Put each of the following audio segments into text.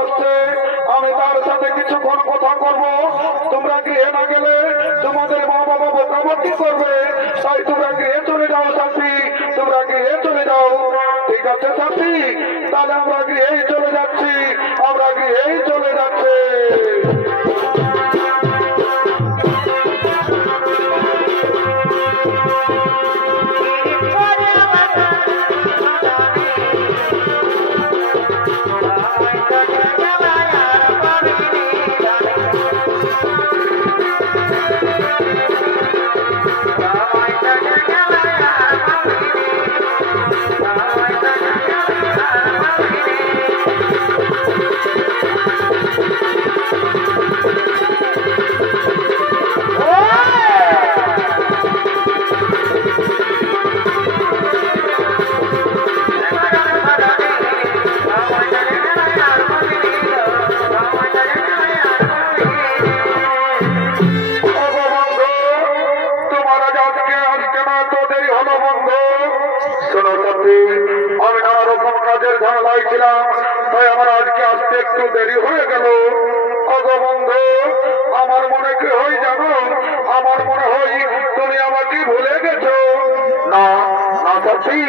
আসছে, আমি তার সাথে কিছুক্ষণ কথা করব। তোমরা গৃহে না গেলে তোমাদের মা বাবা বকাবকি করবে, তাই তোমরা গৃহে চলে যাও সাথী, তোমরা গৃহে চলে যাও। ঠিক আছে সাথী, তাহলে আমরা গৃহেই চলে যাচ্ছি, আমরা গৃহেই চলে যাচ্ছি। আমি নানা রকম কাজের ঝামেলায় ছিলাম, তাই আমার আজকে আসতে একটু দেরি হয়ে গেল। অগো বন্ধু, আমার মনে কি হয় জানো? আমার মনে হয় তুমি আমাকে ভুলে গেছো। না না সাথী,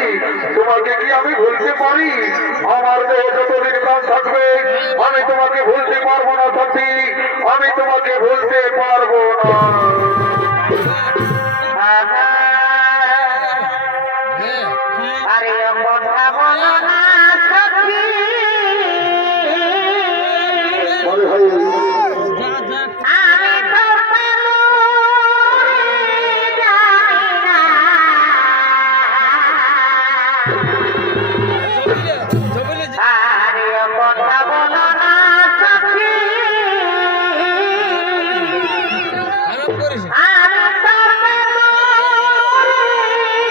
তোমাকে কি আমি ভুলতে পারি? আমার দেহ যতদিন প্রাণ থাকবে আমি তোমাকে ভুলতে পারবো না সাথী, আমি তোমাকে ভুলতে পারবো না। আরে কথা বলো না সখী, আমি তো জানি না। আরে কথা বলো না সখী, আমি তো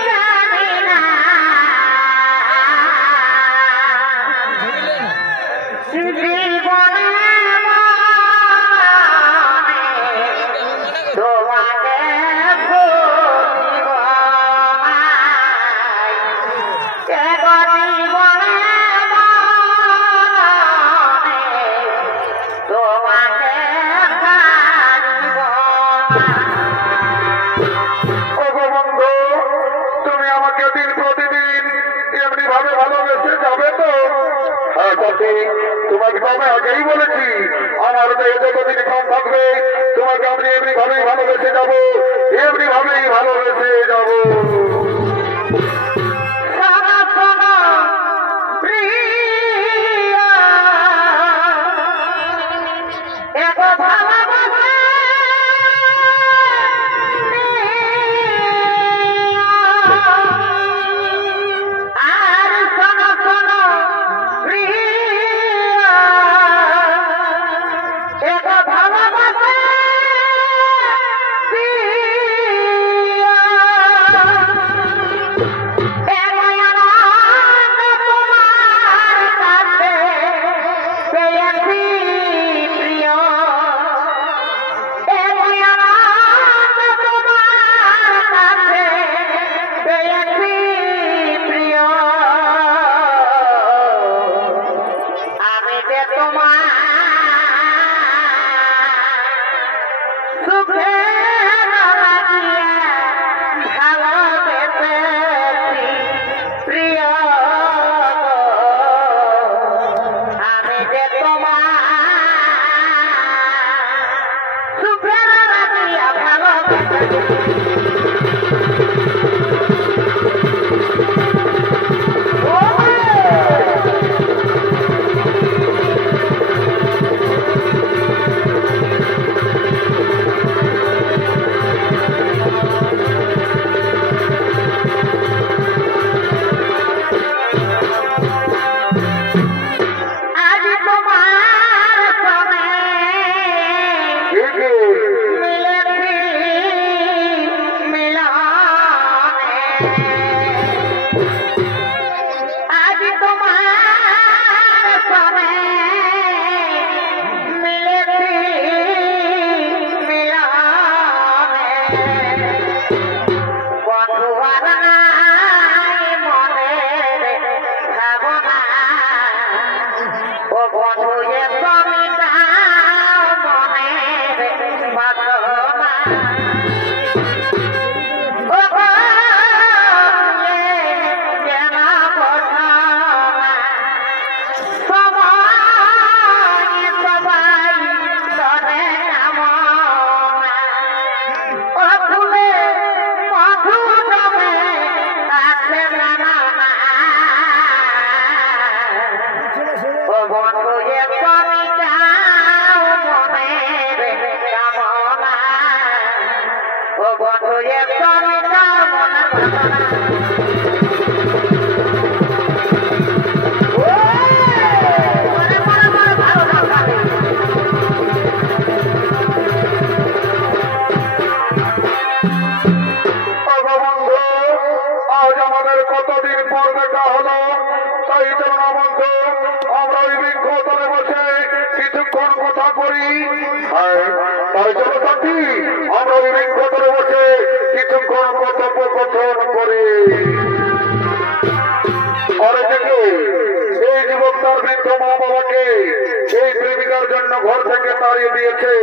জানি না। জীবনে তোমাকে ভুলিব না, জীবনে তোমাকে ছাড়িব না। ওগো বন্ধু, তুমি আমাকে দিন প্রতিদিন এমনি ভাবে ভালোবেসে যাবে তো? হ্যাঁ সাথী, তোমাকে আমি আগেই বলেছি আমার দেহে যতদিন প্রাণ থাকবে তোমাকে আমি এমনি ভাবেই ভালোবেসে যাবো, এমনি ভাবেই ভালোবেসে যাবো। করি। হ্যাঁ, তাই চলো সাথী, আমরা ওই বৃক্ষতলে বসে কিছুক্ষণ কথোপকথন করি। ঘরে থেকে এই যুবক তার বৃদ্ধ মা বাবাকে সেই প্রেমিকার জন্য ঘর থেকে তাড়িয়ে দিয়েছে।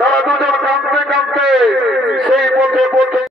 তারা দুজন কাঁদতে কাঁদতে